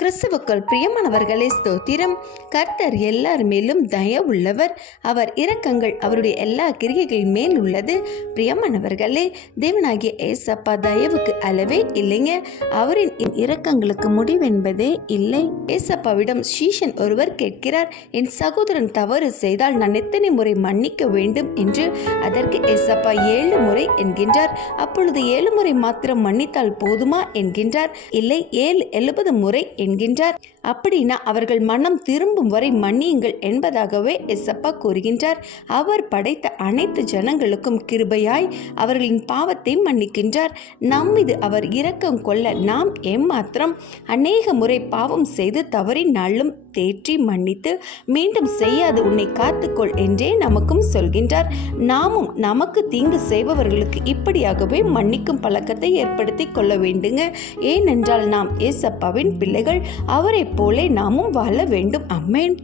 கிறிஸ்துவுக்குள் பிரியமானவர்களே ஸ்தோத்திரம். கர்த்தர் எல்லார் மேலும் தயவுள்ளவர். அவர் இரக்கங்கள் அவருடைய எல்லா கிரியைகள் மேல் உள்ளது. பிரியமானவர்களே, தேவனாகிய ஏசப்பா தயவுக்கு அளவே இல்லைங்க. அவரின் இரக்கங்களுக்கு முடிவென்பதே இல்லை. ஏசப்பாவிடம் சீஷன் ஒருவர் கேட்கிறார், என் சகோதரன் தவறு செய்தால் நான் எத்தனை முறை மன்னிக்க வேண்டும் என்று. அதற்கு ஏசப்பா 7 முறை என்கின்றார். அப்பொழுது 7 முறை மாத்திரம் மன்னித்தால் போதுமா என்கின்றார். இல்லை, 70 முறை என்கின்றார். அப்படின்னா அவர்கள் மனம் திரும்பும் வரை மன்னியுங்கள் என்பதாகவே எசப்பா கூறுகின்றார். அவர் படைத்த அனைத்து ஜனங்களுக்கும் கிருபையாய் அவர்களின் பாவத்தை மன்னிக்கின்றார். நம்மீது அவர் இரக்கம் கொள்ள நாம் ஏமாத்திரம் அநேக முறை பாவம் செய்து தவறினாலும் தேற்றி மன்னித்து மீண்டும் செய்யாது உன்னை காத்துக்கொள் என்றே நமக்கும் சொல்கின்றார். நாமும் நமக்கு தீங்கு செய்பவர்களுக்கு இப்படியாகவே மன்னிக்கும் பழக்கத்தை ஏற்படுத்தி கொள்ள வேண்டுங்க. ஏனென்றால் நாம் ஏசப்பாவின் பிள்ளைகள். அவரை போலே நாமும் வாழ வேண்டும். ஆமென்.